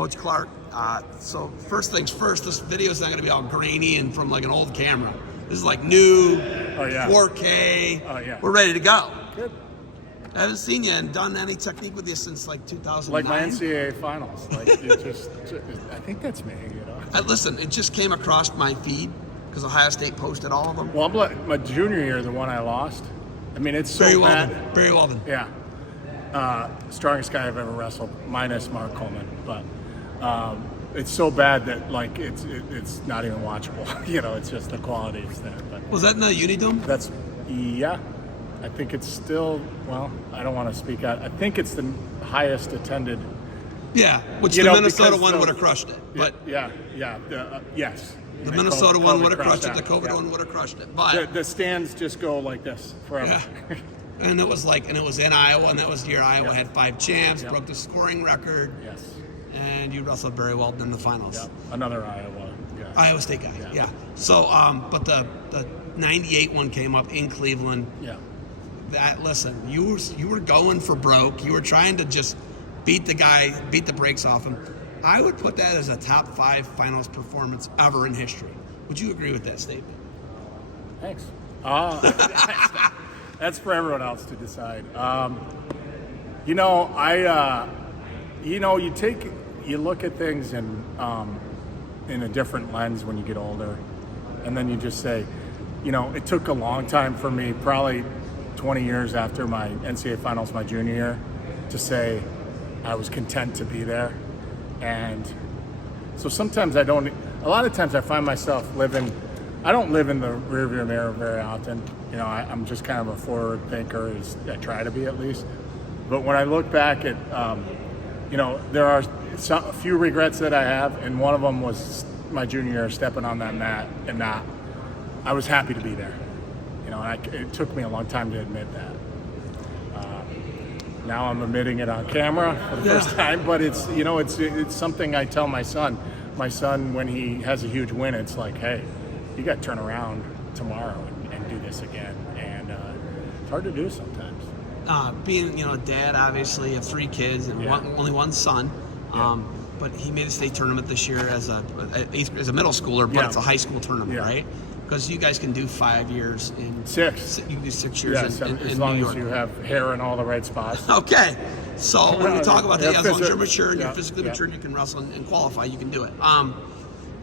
Coach Clark. So first things first, this video is not going to be all grainy and from like an old camera. This is like new, 4K. Oh, yeah. We're ready to go. Good. I haven't seen you and done any technique with you since like 2009. Like my NCAA finals. Like I think that's me. You know. Listen, it just came across my feed because Ohio State posted all of them. Well, my junior year, the one I lost. I mean, it's so Very bad. well done. Very well done. Yeah. Strongest guy I've ever wrestled, minus Mark Coleman. But it's so bad that like it's not even watchable. You know, it's just the quality is there. But Was that in the Unidome? that's I think it's still, well, I don't want to speak out. I think it's the highest attended. Yeah, which You the know, Minnesota because one the- would have crushed it. But yes. the And Minnesota one would have COVID crushed it. that, The COVID yeah. one would have crushed it. But The stands just go like this forever. yeah. And it was in Iowa, and that was the year Iowa had 5 champs, Yep. broke the scoring record, Yes. and you wrestled very well in the finals. Yeah. Another Iowa. Yeah. Iowa State guy, yeah. So, but the 98 one came up in Cleveland. Yeah. Listen, you were going for broke. You were trying to just beat the brakes off him. I would put that as a top 5 finals performance ever in history. Would you agree with that statement? Thanks. That's for everyone else to decide. You know, you look at things in a different lens when you get older, and then you just say, you know, it took a long time for me, probably 20 years after my NCAA finals my junior year, to say I was content to be there. And so sometimes a lot of times I find myself I don't live in the rearview mirror very often. You know, I'm just kind of a forward thinker, I try to be at least. But when I look back at, you know, there are a few regrets that I have, and one of them was my junior year, stepping on that mat and not. I was happy to be there. You know, it took me a long time to admit that. Now I'm admitting it on camera for the first time, but it's something I tell my son. My son, when he has a huge win, it's like, hey, you got to turn around tomorrow and do this again. And it's hard to do sometimes. Being, you know, a dad, obviously, of 3 kids and only one son. But he made a state tournament this year as a middle schooler, but it's a high school tournament, right? Because you guys can do 5 years in 6. You can do 6 years in as long New York. as you have hair in all the right spots. Okay, so when we talk about that, as long as you're mature and yeah, you're physically mature and you can wrestle and qualify, you can do it.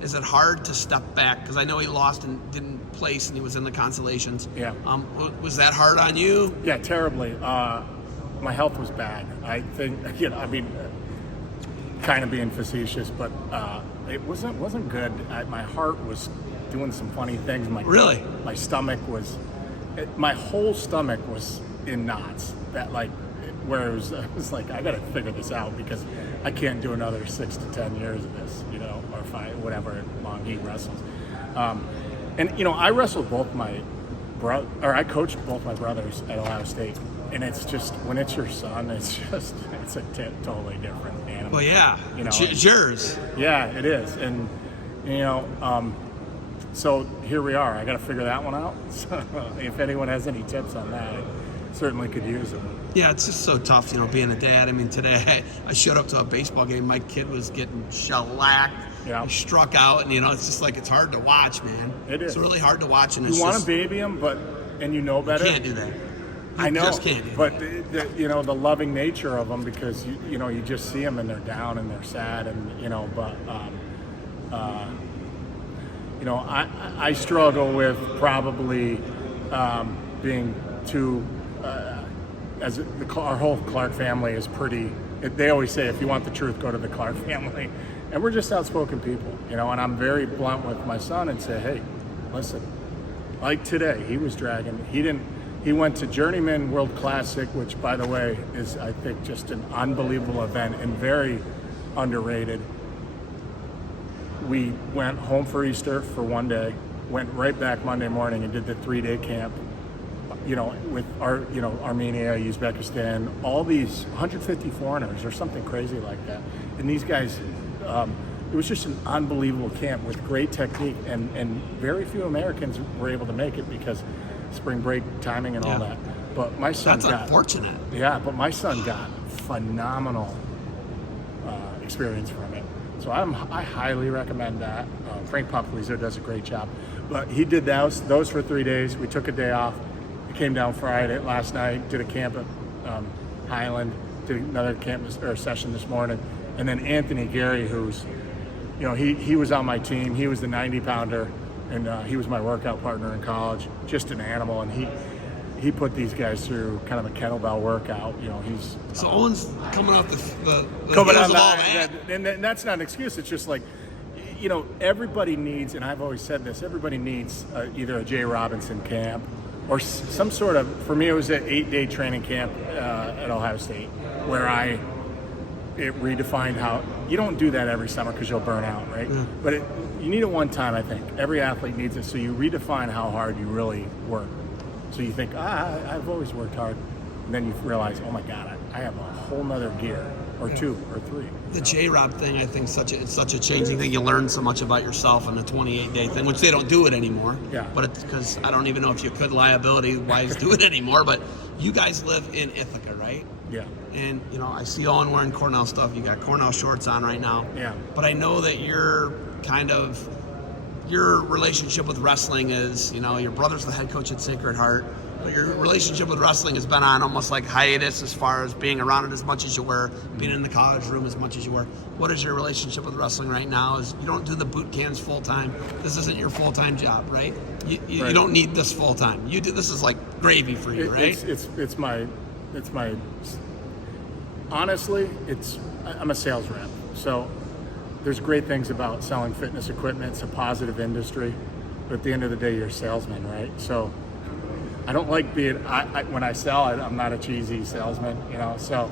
Is it hard to step back? Because I know he lost and didn't place, and he was in the consolations. Yeah. Was that hard on you? Yeah, terribly. My health was bad. I think, you know, I mean, kind of being facetious, but it wasn't good. My heart was doing some funny things. My stomach was, my whole stomach was in knots. That where it was like, I got to figure this out because I can't do another 6 to 10 years of this, you know, or 5, whatever long he wrestles. And you know, I wrestled both I coached both my brothers at Ohio State, and it's just when it's your son, it's a totally different animal. Well, yeah, you know, it's yours. Yeah, it is, and you know, so here we are. I got to figure that one out. So if anyone has any tips on that, I certainly could use them. Yeah, it's just so tough, you know, being a dad. I mean, today I showed up to a baseball game. My kid was getting shellacked. Yeah. He struck out, and, you know, it's just like it's hard to watch, man. It is. It's really hard to watch. And you want to baby him, and you know better. You can't do that. I know, just can't do but you know, the loving nature of them, because you know, you just see them and they're down and they're sad, and you know, but you know, I struggle with probably being too. Our whole Clark family is pretty. They always say, if you want the truth, go to the Clark family, and we're just outspoken people, you know. And I'm very blunt with my son and say, hey, listen, like today, he was dragging. He went to Journeyman World Classic, which, by the way, is, I think, just an unbelievable event and very underrated. We went home for Easter for one day, went right back Monday morning and did the 3-day camp, you know, with Armenia, Uzbekistan, all these 150 foreigners or something crazy like that. And these guys, it was just an unbelievable camp with great technique, and very few Americans were able to make it because spring break timing and all that. But my son That's unfortunate. Yeah, but my son got phenomenal experience from it. So I highly recommend that. Frank Popolizzo does a great job. But he did those for 3 days. We took a day off. We came down Friday last night, did a camp at Highland, did another camp or session this morning. And then Anthony Gary, who's, he was on my team. He was the 90-pounder, and he was my workout partner in college. Just an animal, and he put these guys through kind of a kettlebell workout. He's so Owen's coming off the coming heels on of all that, and that's not an excuse. It's just like, everybody needs, and I've always said this, everybody needs either a Jay Robinson camp or some sort of. For me, it was an 8-day training camp at Ohio State, where it redefined how you don't do that every summer because you'll burn out, right? Yeah. But you need it one time. I think every athlete needs it, so you redefine how hard you really work. So you think, I've always worked hard. And then you realize, oh my God, I have a whole nother gear, or 2 or 3. The J-Rob thing, I think, it's such a changing thing. You learn so much about yourself in the 28-day thing, which they don't do it anymore. Yeah. But it's because I don't even know if you could liability-wise do it anymore. But you guys live in Ithaca, right? Yeah. And, I see Owen wearing Cornell stuff. You got Cornell shorts on right now. Yeah. But I know that your relationship with wrestling is, your brother's the head coach at Sacred Heart. But your relationship with wrestling has been on almost like hiatus as far as being around it as much as you were, being in the college room as much as you were. What is your relationship with wrestling right now? Is you don't do the boot camps full time. This isn't your full time job, right? You Right. don't need this full time. You do this is like gravy for you, right? It's my honestly, I'm a sales rep. So there's great things about selling fitness equipment. It's a positive industry, but at the end of the day, you're a salesman, right? So I don't like being. When I sell, I'm not a cheesy salesman, So,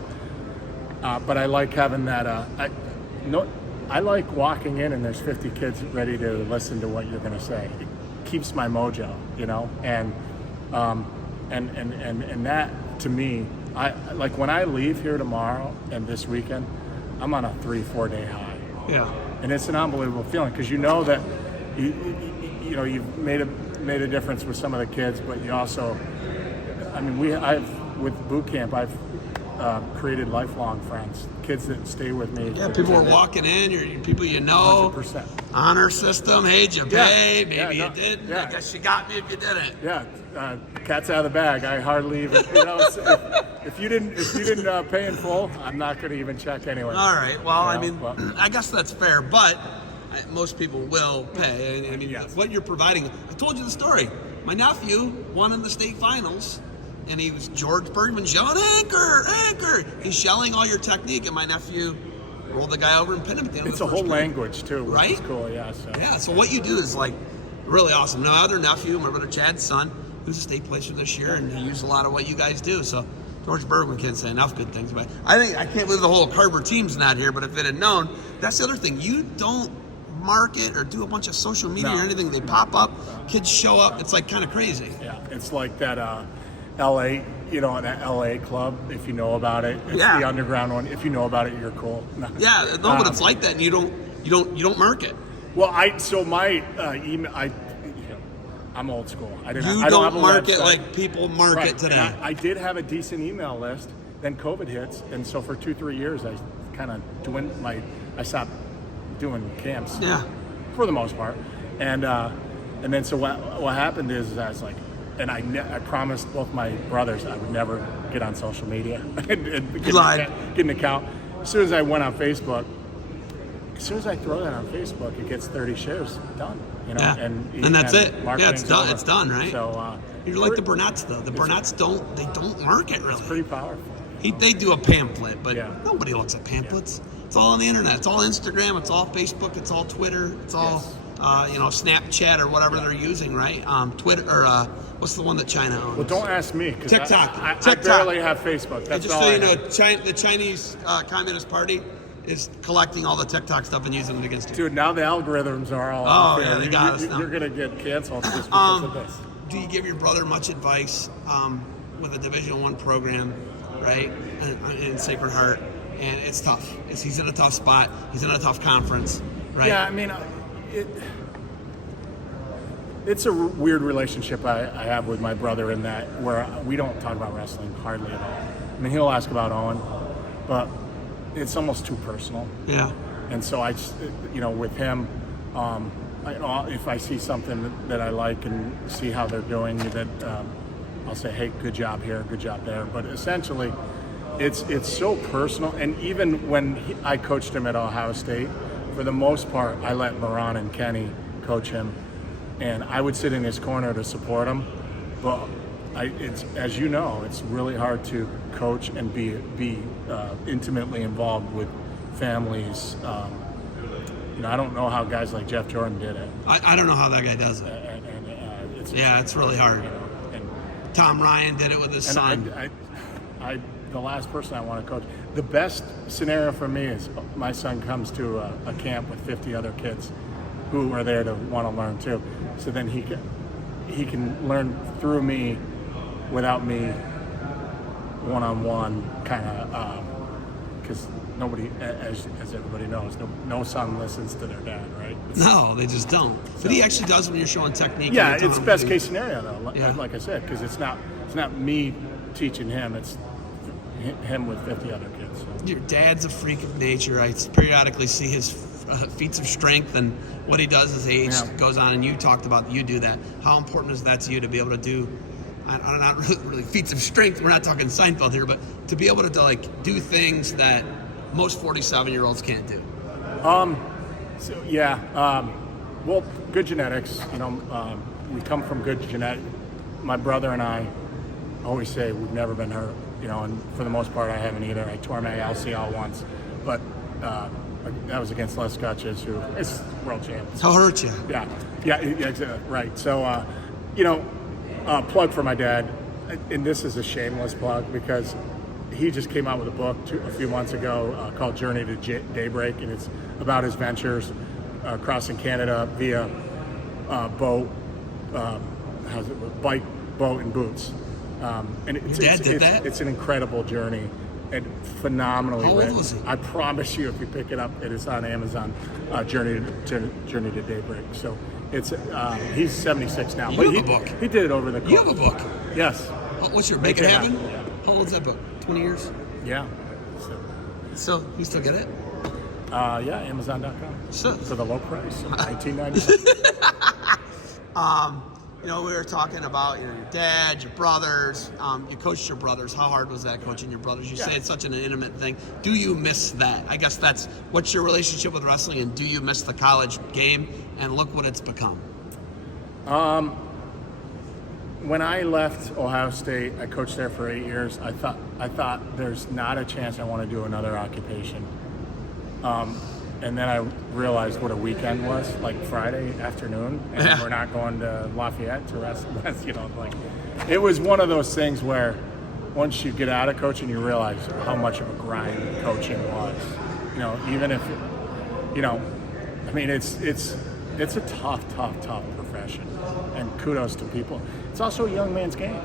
but I like having that. I like walking in and there's 50 kids ready to listen to what you're going to say. It keeps my mojo, and that to me, I like when I leave here tomorrow and this weekend, I'm on a 3-4 day high. Yeah. And it's an unbelievable feeling because that you've made a difference with some of the kids, but you also, with boot camp, I've created lifelong friends, kids that stay with me. Yeah, people were walking in, you're people 100%. Honor system, hey, did you pay? Yeah. Maybe you didn't. I guess you got me if you didn't. Yeah, cat's out of the bag. I hardly even, if you didn't pay in full, I'm not going to even check anyway. All right, well, I guess that's fair, but most people will pay. Yes. What you're providing. I told you the story. My nephew won in the state finals, and he was George Bergman's yelling, "Anchor, anchor!" He's yelling all your technique, and my nephew rolled the guy over and pinned him at the end It's of a the whole first period. language too, which Right? is cool. Yeah. So. Yeah. So what you do is like really awesome. My other nephew, my brother Chad's son, who's a state placer this year, and he used a lot of what you guys do. So George Bergman can't say enough good things, but I can't believe the whole Carver team's not here. But if it had known, that's the other thing. You don't market or do a bunch of social media or anything. They pop up, kids show up. It's like kind of crazy. Yeah, it's like that LA, that LA club, if you know about it. It's Yeah. the underground one. If you know about it, you're cool. Yeah, no, but it's like that, and you don't market. Well, my email, I'm old school. I don't don't have a market website. like people market Right. today. And I did have a decent email list. Then COVID hits, and so for 2-3 years, I kind of I stopped doing camps. Yeah. For the most part, and then so what happened is I was like, and I promised both my brothers I would never get on social media and You lied. Get an account. As soon as I went on Facebook, as soon as I throw that on Facebook, it gets 30 shares, done. Yeah. And that's it. Yeah, marketing's it's done. over. It's done, right? So You're like the Burnett's though. The Burnett's don't market really. pretty powerful. They do a pamphlet, but Yeah. nobody looks at pamphlets. It's all on the internet. It's all Instagram. It's all Facebook. It's all Twitter. It's all Snapchat or whatever they're using, right? Twitter or what's the one that China owns? Well, don't ask me because TikTok. I TikTok. barely have Facebook. That's Just all so I you know, have. the Chinese Communist Party is collecting all the TikTok stuff and using it against you. Dude, now the algorithms are all. Oh, unfair. yeah, they got us now. You're gonna get canceled just because of this. Do you give your brother much advice with a Division I program, right, in Sacred Heart? And it's tough. He's in a tough spot. He's in a tough conference, right? Yeah, I mean, it's a weird relationship I have with my brother in that where we don't talk about wrestling hardly at all. I mean, he'll ask about Owen, but it's almost too personal. Yeah. And so I just, with him, if I see something that I like and see how they're doing, that I'll say, hey, good job here, good job there. But essentially, it's so personal. And even when I coached him at Ohio State, for the most part, I let Moran and Kenny coach him, and I would sit in his corner to support him. But it's, as you know, it's really hard to coach and be intimately involved with families. I don't know how guys like Jeff Jordan did it. I don't know how that guy does it. It's really hard. And Tom Ryan did it with his son. I the last person I want to coach. The best scenario for me is my son comes to a camp with 50 other kids who are there to want to learn too. So then he can learn through me without me one-on-one kind of, because nobody, as everybody knows, no son listens to their dad, right? No, they just don't. But he actually does when you're showing technique. Yeah, it's best case scenario though. Like I said, because it's not me teaching him; it's him with 50 other kids. So. Your dad's a freak of nature. I periodically see his feats of strength and what he does as age goes on. And you talked about you do that. How important is that to you to be able to do? Not really feats of strength. We're not talking Seinfeld here, but to be able to do things that most 47-year-olds can't do. Well, good genetics. We come from good genetics. My brother and I always say we've never been hurt. And for the most part, I haven't either. I tore my LCL once, but that was against Les Gutches, who is world champion. How hurt you? Yeah, exactly. Right. So, plug for my dad, and this is a shameless plug because he just came out with a book a few months ago called Journey to Daybreak, and it's about his ventures crossing Canada via boat, bike, boat, and boots. And Your dad did that? It's an incredible journey and phenomenally written. How old was he? I promise you, if you pick it up, it is on Amazon. Journey to Daybreak. So it's he's 76 now. You have a book. He did it over the course. You have a book. Yes. What's your Make It Happen? How old's that book? 20 years? Yeah. So you still get it? Amazon.com. So for the low price, $19.99. We were talking about your dad, your brothers. You coached your brothers. How hard was that coaching your brothers? You say it's such an intimate thing. Do you miss that? I guess what's your relationship with wrestling, and do you miss the college game? And look what it's become. When I left Ohio State, I coached there for 8 years. I thought there's not a chance I want to do another occupation. And then I realized what a weekend was, like Friday afternoon, and we're not going to Lafayette to wrestle. It was one of those things where once you get out of coaching, you realize how much of a grind coaching was. Even if, it's a tough profession, and kudos to people. It's also a young man's game,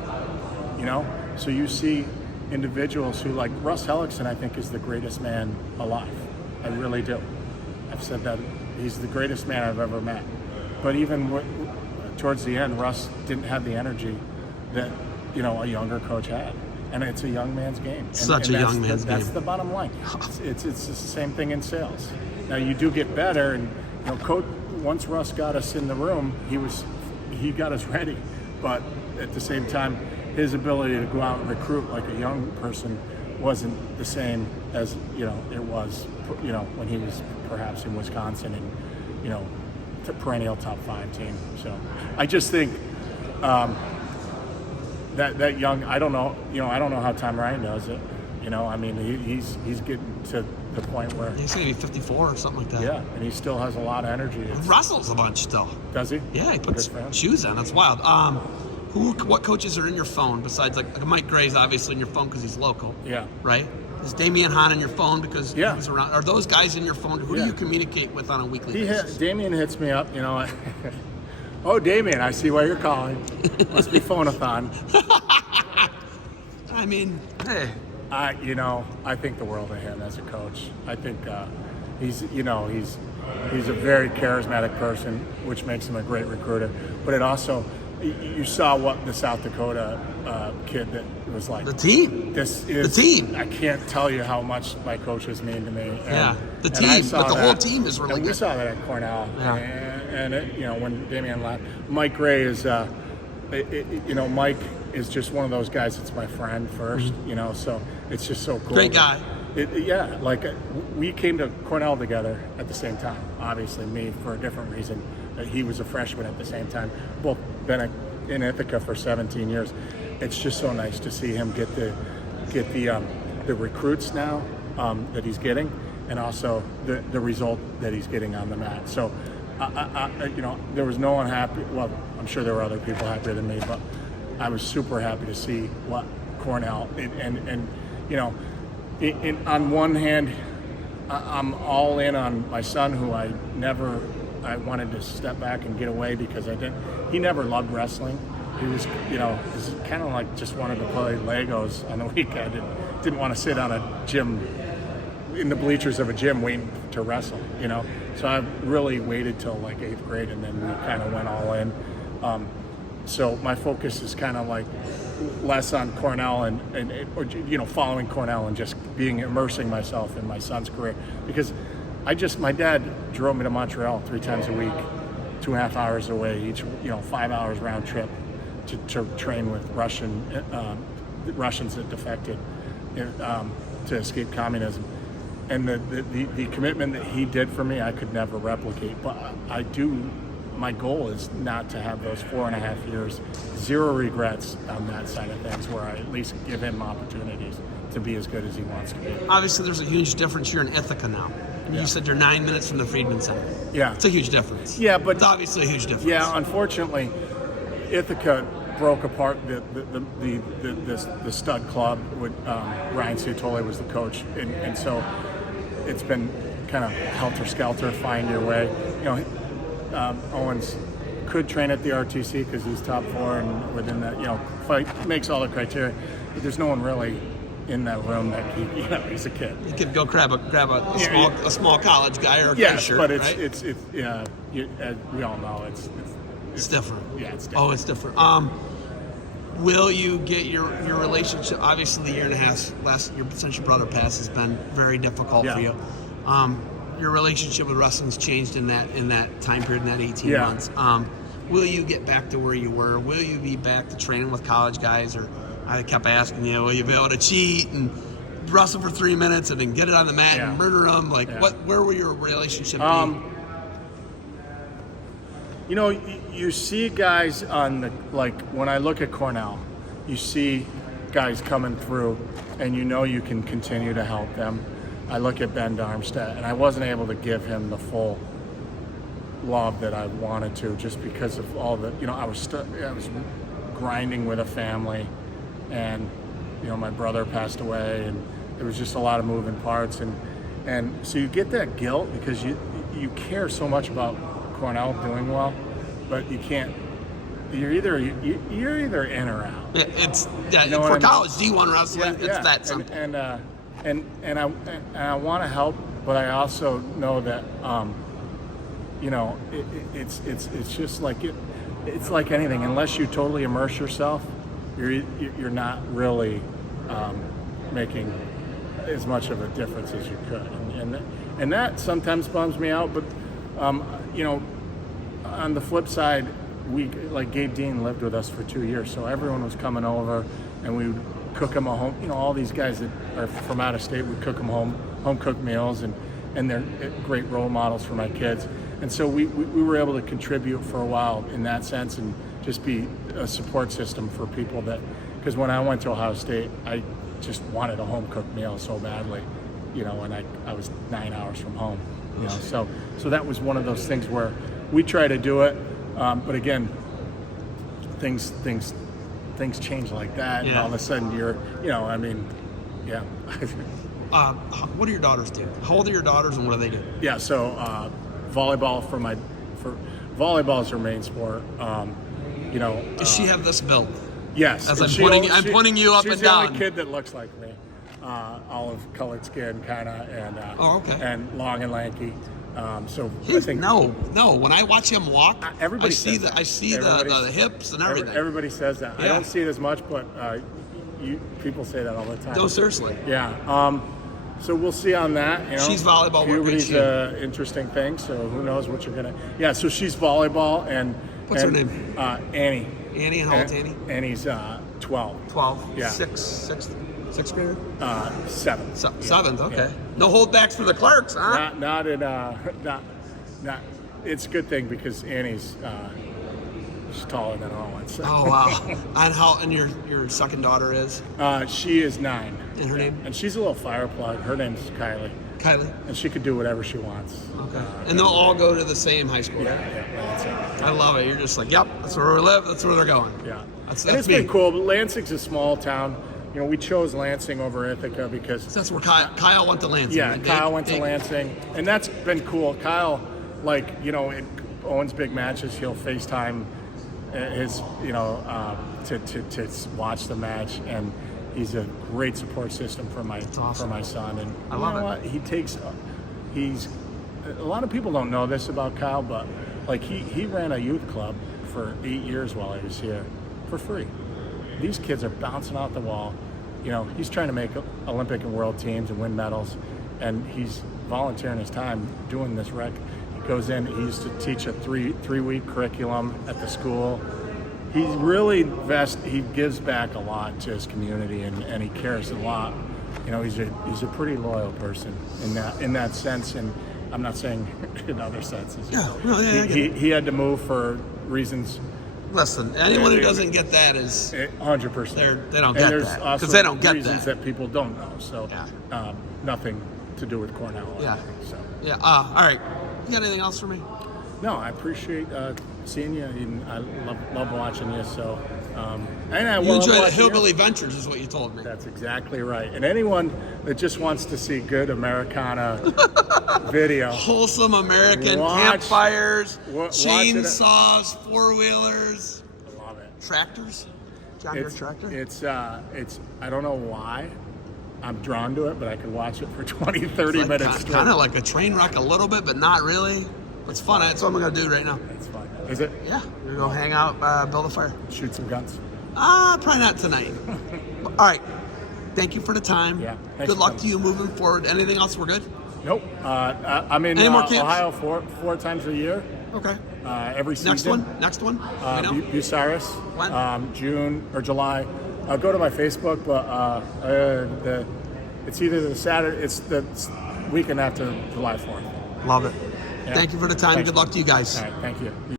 So you see individuals who, like Russ Hellickson, I think is the greatest man alive. I really do. I've said that he's the greatest man I've ever met. But even towards the end, Russ didn't have the energy that a younger coach had, and it's a young man's game. Such a young man's game. That's the bottom line. It's the same thing in sales. Now you do get better, and coach. Once Russ got us in the room, he got us ready. But at the same time, his ability to go out and recruit like a young person wasn't the same as it was when he was perhaps in Wisconsin and perennial top 5 team. So I just think that young, I don't know how Tom Ryan does it. He's getting to the point where he's gonna be 54 or something like that. Yeah, and he still has a lot of energy. He wrestles a bunch still. Does he? Yeah, he puts shoes on. That's wild. What coaches are in your phone besides like Mike Gray's obviously in your phone because he's local. Yeah. Right? Is Damian Hahn in your phone because he's around? Are those guys in your phone? Who do you communicate with on a weekly basis? Damian hits me up, Oh, Damian, I see why you're calling. Must be phone-a-thon. I mean, hey. I think the world of him as a coach. I think he's a very charismatic person, which makes him a great recruiter. But it also you saw what the South Dakota kid that was like. The team. This is the team. I can't tell you how much my coaches mean to me. The team, but the whole team is really and good. We saw that at Cornell. Yeah. And it, when Damian left, Mike Ray is, Mike is just one of those guys that's my friend first, so it's just so cool. Great guy. We came to Cornell together at the same time. Obviously, me for a different reason. He was a freshman at the same time. Both been in Ithaca for 17 years. It's just so nice to see him get the recruits now that he's getting, and also the result that he's getting on the mat. So, there was no one happy. Well, I'm sure there were other people happier than me, but I was super happy to see what Cornell and on one hand, I'm all in on my son, who I wanted to step back and get away because he never loved wrestling. He was, he's kind of like just wanted to play Legos on the weekend and didn't want to sit on a gym, in the bleachers of a gym waiting to wrestle, So I really waited till like 8th grade, and then we kind of went all in. So my focus is kind of like less on Cornell or following Cornell and just immersing myself in my son's career, because my dad drove me to Montreal 3 times a week, 2.5 hours away each, 5 hours round trip to train with Russians that defected to escape communism. And the commitment that he did for me, I could never replicate. But my goal is not to have those 4.5 years, 0 regrets on that side of things, where I at least give him opportunities to be as good as he wants to be. Obviously, there's a huge difference here in Ithaca now. You said you're 9 minutes from the Friedman Center. Yeah. It's a huge difference. Yeah, but it's obviously a huge difference. Yeah, unfortunately, Ithaca broke apart the stud club with Ryan Sutole was the coach, and so it's been kind of helter-skelter, find your way. Owens could train at the RTC because he's top 4 and within that, fight makes all the criteria, but there's no one really in that room that he's a kid. You could go grab a small college guy or a yes, shirt, but right? it's we all know it's different. Yeah, it's different. Oh, it's different. Will you get your relationship? Obviously, the 1.5 last year since your brother passed has been very difficult for you. Your relationship with wrestling's changed in that time period, in that 18 months. Will you get back to where you were? Will you be back to training with college guys? Or I kept asking you, will you be able to cheat and wrestle for 3 minutes and then get it on the mat and murder them? Where will your relationship be? You see guys when I look at Cornell, you see guys coming through, and you can continue to help them. I look at Ben Darmstadt, and I wasn't able to give him the full love that I wanted to, just because of all the, I was grinding with a family, and my brother passed away, and there was just a lot of moving parts, and so you get that guilt because you care so much about Cornell doing well, but you can't. You're either in or out. Yeah, for college D1 wrestling, it's that simple. And I want to help, but I also know that it's just like it's like anything. Unless you totally immerse yourself, you're not really making as much of a difference as you could, and that sometimes bums me out. But on the flip side, Gabe Dean lived with us for 2 years, so everyone was coming over, and we would cook them a home. All these guys that are from out of state would cook them home cooked meals, and they're great role models for my kids. And so we were able to contribute for a while in that sense, and just be a support system for people because when I went to Ohio State, I just wanted a home cooked meal so badly, and I was 9 hours from home, so that was one of those things where we try to do it, but again, things change like that, and all of a sudden you're, What do your daughters do? How old are your daughters, and what do they do? Yeah, so volleyball volleyball is her main sport. Does she have this build? Yes. As I'm pointing you up and down. She's the only kid that looks like me. Olive colored skin, kind of, and okay. And long and lanky. So I He's, think no. When I watch him walk, everybody I see says that. the hips and everything. Everybody says that. Yeah. I don't see it as much, but people say that all the time. No, seriously. Yeah. So we'll see on that. You know, She's volleyball. Puberty's an interesting thing, so who knows what you're gonna. Yeah. So she's volleyball, and what's her name? Annie. Annie, how old's Annie? Annie's 12. 12. Yeah. Sixth grader. 7. Seventh. Okay. Yeah. No holdbacks for the Clarks, huh? Not. It's a good thing because Annie's she's taller than Owen. So. Oh wow! And your second daughter is? She is 9. And her name? And she's a little fire plug. Her name's Kylie. Kylie. And she could do whatever she wants. Okay. And they'll all go to the same high school. Yeah, that's it. I love it. You're just like, yep, that's where we live. That's where they're going. Yeah. That's and it's been cool. But Lansing's a small town. You know, we chose Lansing over Ithaca because that's where Kyle went to Lansing. Yeah, right? Kyle went to Lansing, and that's been cool. Kyle, like, you know, in Owen's big matches, he'll FaceTime his, you know, to watch the match, and he's a great support system for my awesome. for my son. And I love it. What? He's a lot of people don't know this about Kyle, but like he ran a youth club for 8 years while I was here for free. These kids are bouncing out the wall. You know, he's trying to make Olympic and world teams and win medals, and he's volunteering his time doing this rec. He goes in. He used to teach a three-week curriculum at the school. He's really he gives back a lot to his community, and he cares a lot. You know, he's a pretty loyal person in that sense, and I'm not saying in other senses. Yeah, no, yeah, he had to move for reasons. Listen, anyone who doesn't get that is 100%. They don't get that because they don't get reasons that people don't know. So nothing to do with Cornell. Yeah. So. Yeah. All right. You got anything else for me? No, I appreciate seeing you. And I love watching you. So. You enjoy the Hillbilly Ventures, is what you told me. That's exactly right. And anyone that just wants to see good Americana video, wholesome American campfires, chainsaws, 4-wheelers. I love it. Tractors. John Deere tractor. It's I don't know why I'm drawn to it, but I could watch it for 20, 30 minutes. Kind of like a train wreck a little bit, but not really. It's fun. That's what I'm gonna do right now. It's fun. Is it? Yeah. We're gonna go hang out, build a fire. Shoot some guns. Probably not tonight. All right. Thank you for the time. Yeah. Good luck to you moving forward. Anything else? We're good? Nope. I'm in Ohio four times a year. Okay. Every season. Next one? Bucyrus. When? June or July. Go to my Facebook, but it's either it's the weekend after July 4th. Love it. Yeah. Thank you for the time. Thanks. Good luck to you guys. All right. Thank you.